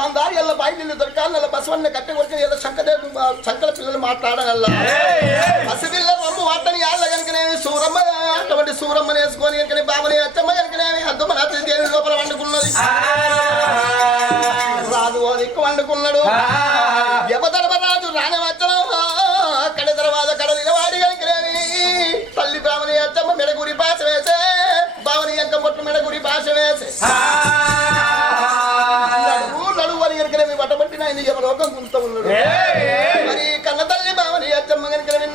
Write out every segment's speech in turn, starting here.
గాంధారి ఎల్ల బాయిలు దొరకాలి నెల బసవన్న కట్టె కొడుకుని ఏదో శంకర పిల్లలు మాట్లాడానల్లా పసిపిల్ల రొమ్ము వాటని యాళ్ళ కనుకనేమి సూరమ్మ అటువంటి సూరమ్మని వేసుకొని కనుకనే బాబని అచ్చమ్మ కనుకనేమి అద్దమ్మ రాత్రి దేవి లోపల వండుకున్నది రాజు ఓ దిక్కు వండుకున్నాడు యమధర్మరాజు రానవచ్చన అక్కడ తర్వాత కడ నిలవాడి కనుకనేమి తల్లి బావని అచ్చమ్మ మెడగురి భాష వేసే బావని ఎంక మొట్టు మెడగురి భాష వేసే నడువు అని కనుకనేమి వటబట్టిన ఆయన యమలోకం గుంత ఉన్నాడు మరి కన్న తల్లి బావని అచ్చమ్మ కనుకనేమి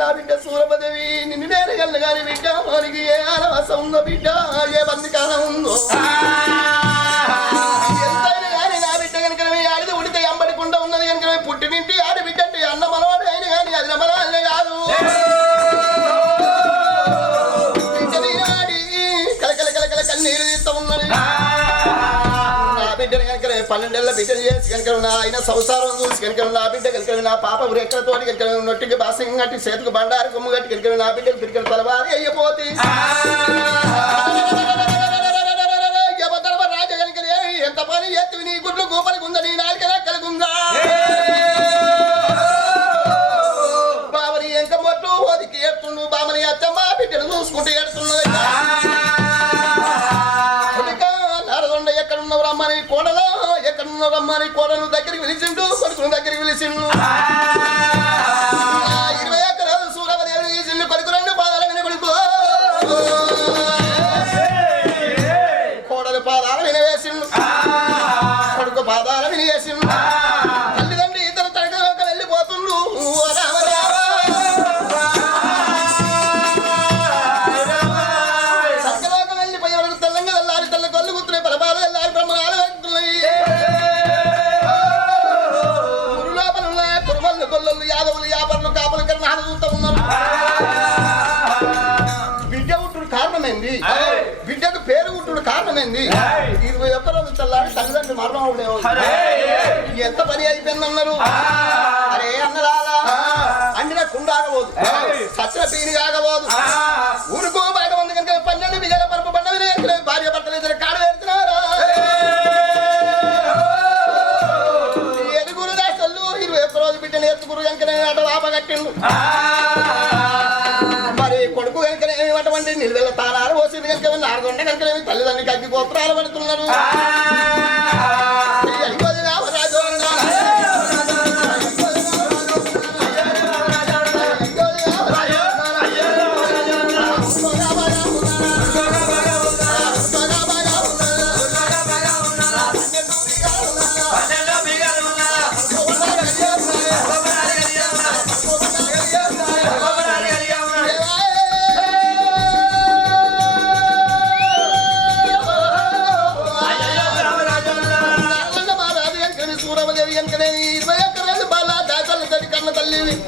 నా బిడ్డ సూరపదేవి నిన్ను నేరు గల్ల గాని బిడ్డ మనకి ఏ ఆనవాసం ఉందో బిడ్డ ఏ బందికాలం ఉందో ఎంతైనా కానీ నా బిడ్డ కనుకనేమి ఆడిది ఉడితే ఎంబడికుండా ఉన్నది కనుకనేమి పుట్టినింటి ఆడి బిడ్డ అంటే అన్న మనవాడు అయిన కానీ అది నమ్మనాలనే కాదు కలకల కలకల కన్నీరు తీస్తూ ఉన్నది బిడ్డను కనుక 12 ఏళ్ళ బిడ్డను చేసి కనుక ఆయన సంసారం చూసి కనుక నా బిడ్డ కనుక నా పాప రెక్కలతోటి కనుక నొట్టికి బాసం కట్టి చేతికి బండారు కొమ్ము కట్టి కనుక నా బిడ్డకు పిరికల తలవారి అయ్యపోతే రాజ కనుక ఎంత పని చేతివి నీ గుడ్లు గోపలికి ఉందా నీ నాలుక రెక్కలకు ఉందా బాబని ఎంక మొట్టు ఓదికి ఏడుతుండు బామని అచ్చమ్మ బిడ్డను చూసుకుంటూ ఏడుతున్నది ఎక్కడున్నావు రమ్మని కోడలో ఎక్కడున్నావు రమ్మని కోడలు దగ్గరికి పిలిచిండు కొడుకును దగ్గరికి పిలిచిండు 20 ఎకరాలు సూరవదేవుని తీసిండు కొడుకు 2 పాదాల విని కొడుకు కోడలు పాదాల వినవేసిండు కొడుకు పాదాల వినివేసిండు తల్లిదండ్రి ఇద్దరు తరగతిలోకి వెళ్ళిపోతుండ్రు తరగతిలోకి వెళ్ళిపోయే వరకు తెల్లంగా వెళ్ళాలి తెల్ల కొల్లు గుర్తున్నాయి బలబాలు వెళ్ళాలి బ్రహ్మణాలు వెళ్తున్నాయి లోపల కురుమల్లు గొల్లలు యాదవులు యాపర్లు కాపులు కన్నా చూస్తూ ఉన్నారు బిడ్డ ఉట్టుడు కారణమైంది బిడ్డకు పేరు ఉట్టుడు కారణమైంది 21 రోజు చల్లారి తల్లిదండ్రులు మరణం అవుడేమో ఎంత పని అయిపోయిందన్నారు అరే అన్నరాలా అండిన కుండ ఆగబోదు సత్ర పీని ఆగబోదు ఊరుకో బయట ఉంది కనుక 12 బిగల పరుపు బండవి భార్య భర్తలు ఇద్దరు కాడు వేస్తున్నారా ఎదుగురు దాసలు 21 రోజు బిడ్డను ఎత్తుగురు కనుకనే అట ఆపగట్టిండు మరి కొడుకు కనుకనేమి అటువంటి నిలువెల తారాలు పోసింది కనుక 4 గంట కనుకనేమి తల్లిదండ్రులకి అగ్గి గోత్రాలు పడుతున్నారు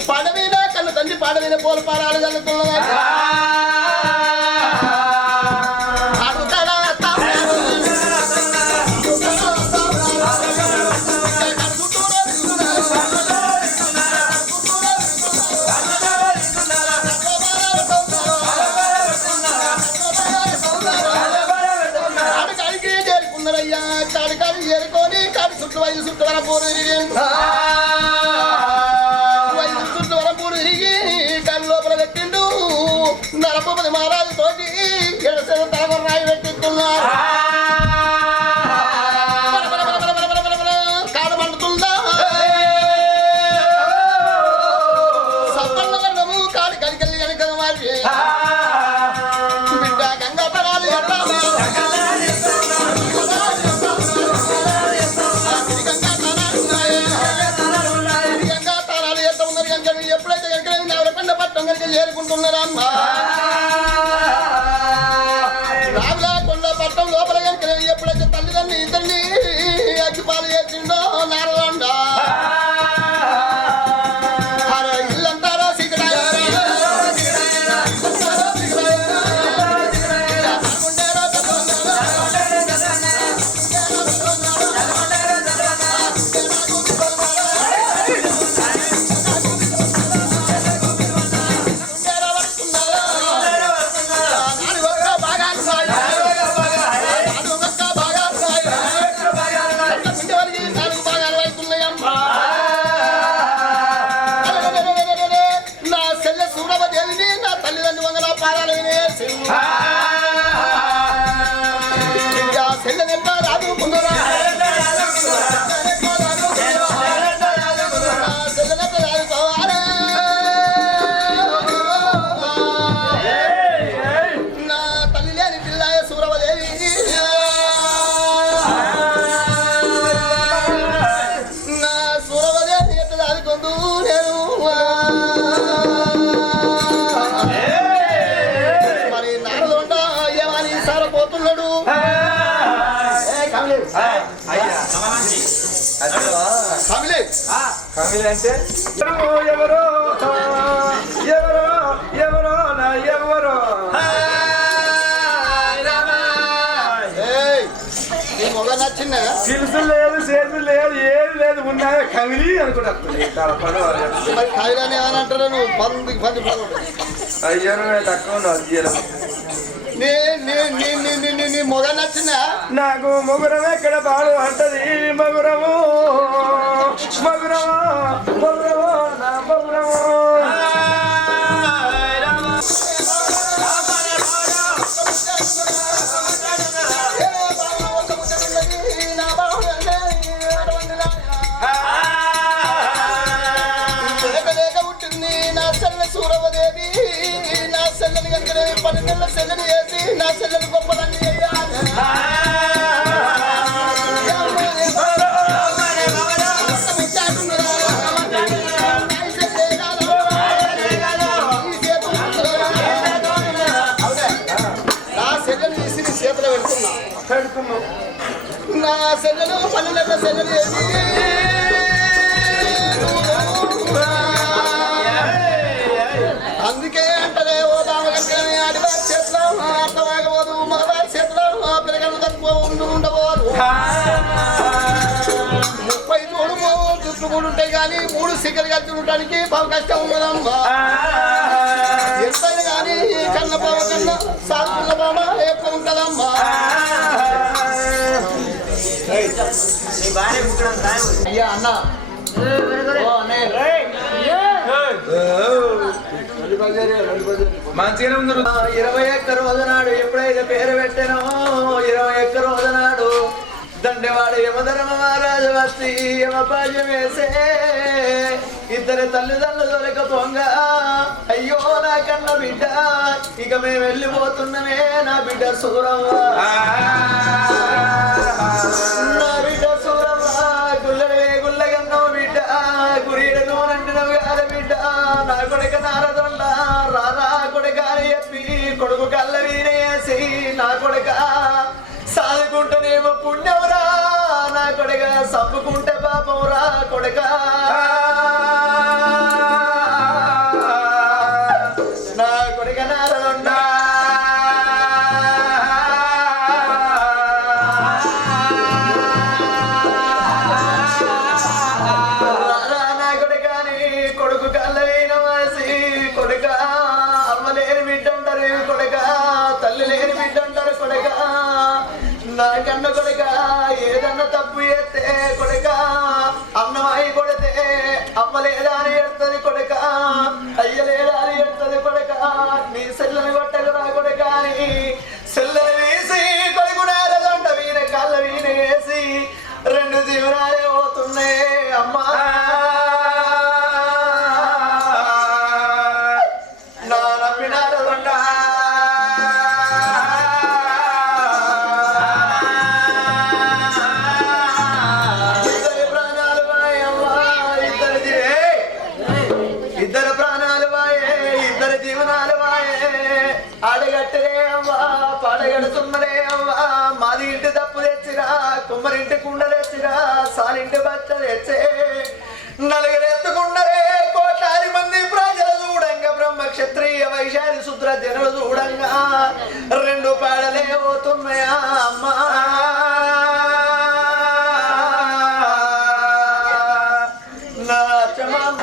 పాడవీనా కన్న తండ్రి పాడవీన పోలు పారాలు చల్లుతున్నదా కాడికి చేరుకున్నారయ్యా కాడి చేరుకొని కాడి చుట్టూ 5 చుట్టూ వరపోరు లోపల పెట్టిండు నరపతి మహారాజు తోటి ఎడసెల తలగ రాయి పెట్టిస్తున్నారు కాడ మండుతుందా సప్పన్న వర్ణము కాడి కలికెళ్ళి కనుక వారి బిడ్డ గంగా పరాలు గంగా కమిలే కమిలి అంటే ఎవరో ఎవరో ఎవరో నా ఎవరో నీ మొగ నచ్చిందా? పిలుసు లేదు చేతులు లేదు ఏది లేదు ఉన్నాయో కమిలి అనుకుంటారు. మరి కవిలని ఏమని అంటారు? నువ్వు పంది అయ్యో తక్కువ నీ మొగ నచ్చిందా? నాకు మొగురం ఎక్కడ పాడు అంటది మొగురము మొగురము మొగురము నా మొగురము సూరవదేవి నా సెల్లని కనుక 12 నెలల సెల్లని వేసి నా సెల్లని గొప్పదాన్ని చేయాలి. నా సెల్లని తీసి నీ చేతిలో పెడుతున్నా. నా సెల్లను 12 నెలల సెల్లని వేసి అందుకే అంటలే ఓ బామగంటే ఆడివారి చేతిలో అర్థమాగబోదు మగవారి చేతిలో పిల్లగలు తక్కువ ఉండబోదు. 30 తోడు జుట్లు 3 ఉంటాయి కానీ 3 సిగ్గలు కలిసి ఉండడానికి బాగా కష్టం ఉన్నదమ్మా. ఎంతైనా కానీ కన్న బావ కన్నా సాగుతున్న బామ ఎక్కువ ఉంటదమ్మా. అయ్యా అన్న మంచిగానే ఉంది. 21 రోజు నాడు ఎప్పుడైతే పేరు పెట్టానో 21 రోజు నాడు దండేవాడు యమధర్మ మహారాజు వచ్చి యమపాజం వేసే ఇద్దరు తల్లిదండ్రులు దొరకపోగా అయ్యో నా కన్న బిడ్డ ఇక మేము వెళ్ళిపోతున్నామే నా బిడ్డ సూరవ్వ నా బిడ్డ సూరవ్వ గుల్లడే గుల్లగన్నో బిడ్డ గురియడను అంటున్నావు కాదు బిడ్డ నా కొడుక నారదొండ రారా కొడుక అని చెప్పి కొడుకు కళ్ళ వీనేసి నా కొడుక సాదుకుంటేనేమో పుణ్యమురా నా కొడుక సప్పుకుంటే పాపమురా కొడుక నా కొడుక నారదొండ కొడుకు కళ్ళైన వాసి కొడుక అమ్మ లేని బిడ్డ అంటారు కొడుక తల్లి లేని బిడ్డ అంటారు కొడుక నా కన్న కొడుక ఏదన్నా తప్పు చేస్తే కొడుక అన్నమాయి కొడితే అమ్మ లేదా అని ఎడుతుంది కొడుక అయ్య లేదా అని ఎడుతుంది కొడుక నీ సెల్లని కొట్టకురా కొడుక అని సెల్లని వేసి కొడుకు నేరదంట వీణ కళ్ళ వీణ వేసి 2 జీవనాలే పోతున్నాయి అమ్మా పడగడుతున్నదే అవ్వా మాది ఇంటి తప్పు తెచ్చిరా కుమ్మరింటి కుండ తెచ్చిరా సాలింటి బచ్చ తెచ్చే నలుగురు ఎత్తుకున్నరే 1,00,00,000 మంది ప్రజలు చూడంగా బ్రహ్మ క్షత్రియ వైశాలి శుద్ర జనులు చూడంగా 2 పాడలే పోతున్నాయా అమ్మా నా చమమ్మ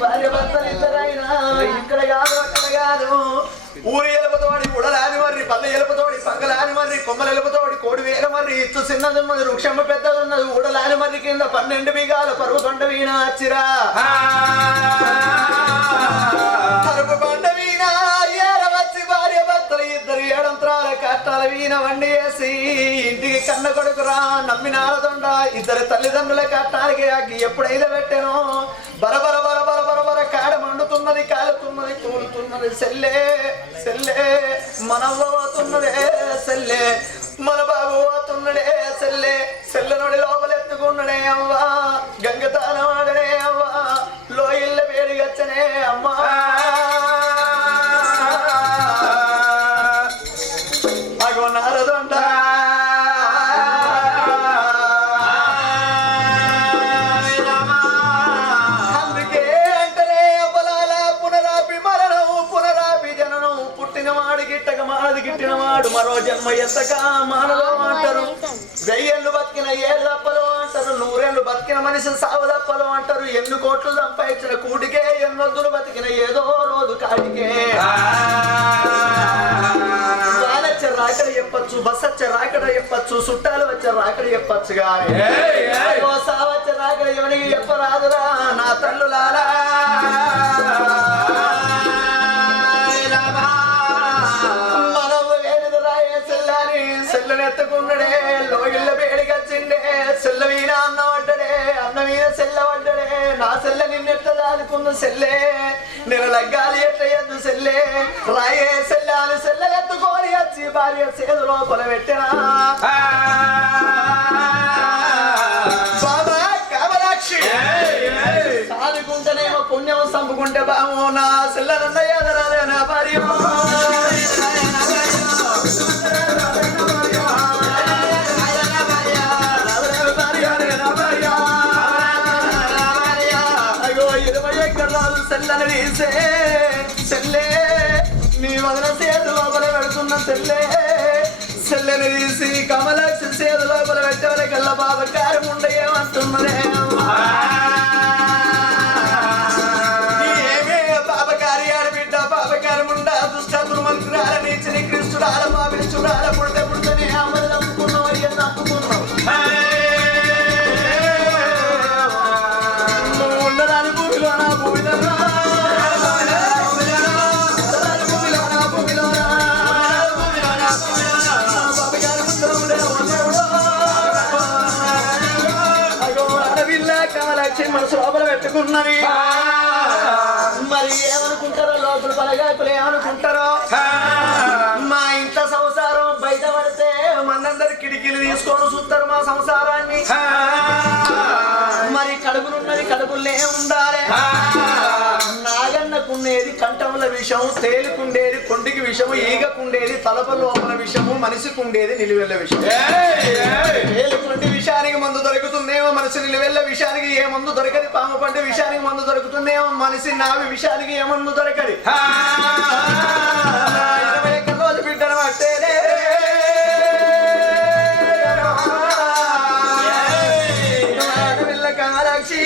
భార్య భర్తలు ఇద్దరైనా ఇక్కడ కాదు అక్కడ కాదు ఊరి ఎలుపతోడి ఉడలాని మర్రి పల్లె ఎలుపతోడి పంగలాని మర్రి కొమ్మల ఎలుపతోడి కోడి వేల మర్రి ఇచ్చు చిన్నది ఉన్నది వృక్షమ్మ పెద్దది ఉన్నది ఉడలాని మర్రి కింద 12 బిగాల పరువు కొండ వీణ వచ్చిరా పరుపు కొండ వీణ వచ్చి భార్య భర్తలు ఇద్దరు 7 అంతరాల కట్టాల వీణ వండి వేసి ఇంటికి కన్న కొడుకురా నమ్మినారదొండ ఇద్దరు తల్లిదండ్రుల కట్టాలకి అగ్గి ఎప్పుడైతే పెట్టానో బరబర బరబర బరబర కాడ మండుతున్నది కాలుతున్నది కూలుతున్నది సెల్లే సెల్లే మనవ్వతున్నదే సెల్లే మన బాబు పోతున్నడే సెల్లే సెల్లనుడి లోపలెత్తుకున్నడే అవ్వా గంగతానవాడనే అవ్వా అంటారు మరో జన్మ ఎత్తక మానవం అంటారు 1000 ఏళ్ళు బతికిన 7 దప్పలు అంటారు 100 ఏళ్ళు బతికిన మనిషి సావు దప్పలు అంటారు ఎన్ని కోట్లు సంపాదించిన కూటికే ఎన్నొద్దులు బతికిన ఏదో రోజు కాడికే వానొచ్చే రాకడ చెప్పచ్చు బస్ వచ్చే రాకడ చెప్పచ్చు చుట్టాలు వచ్చే రాకడ చెప్పచ్చు కానీ సావచ్చే రాకడ ఎవరికి చెప్పరాదురా నా తల్లులారా సెల్లనెత్తుకున్నాడే లోగిళ్ళ వేడికొచ్చిండే సెల్ల వీణ అన్న పడ్డడే అన్న మీద సెల్ల పడ్డడే నా సెల్ల నిన్నెట్ట దాదుకున్న సెల్లే నేను లగ్గాలి ఎట్లయ్యద్దు సెల్లే రాయే సెల్లాలు సెల్లెత్తుకొని వచ్చి భార్య సేదు లోపల పెట్టినా బాబా కామరాక్షి సాదుకుంటేనేమో పుణ్యం సంపుకుంటే బామో నా సెల్లనన్నయ్య రాలే నా భార్య సెల్లే నీ వదన సేదు లోపల పెడుతున్న సెల్లే సెల్లెని తీసి కమలాక్షి సేదు లోపల పెట్టేవాళ్ళ కల్లా బాబా కారం ఉండ ఏమంటున్నదే బాబకారి ఆడ బిడ్డ బాబకారం ఉండ దుష్ట దుర్మంత్రాల నీచిని కృష్ణుడాల బాబిష్ఠుడాల పుడితే పుడితేనే అమ్మని నమ్ముకున్నావు అయ్యా నమ్ముకున్నావు నువ్వు ఉండరాని భూమిలో నా భూమిలో మనసు లోపల పెట్టుకున్నది మరి ఏమనుకుంటారో లోపల పలగాకులు ఏమనుకుంటారో మా ఇంట్లో సంసారం బయట పడితే మనందరి కిటికీలు తీసుకొని చూస్తారు మా సంసారాన్ని మరి కడుపులున్నది కడుపులే ఉండాలి నాగన్నకుండేది కంఠముల విషం తేలికుండేది కొండికి విషము ఈగకుండేది తలప లోపల విషము మనిషికుండేది నిలువెల్ల విషయం తేలికుండి విషయానికి మందు దొరుకుతుందేమో మనిషి నిలువెల్ల విషయానికి ఏ మందు దొరకది పాము పండు విషయానికి మందు దొరుకుతుందేమో మనిషి నావి విషయానికి ఏ మందు దొరకది 21 రోజు బిడ్డను పట్టేనే కామాక్షి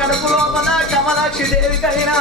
కడుపు లోపల కమలాక్షి దేవికైనా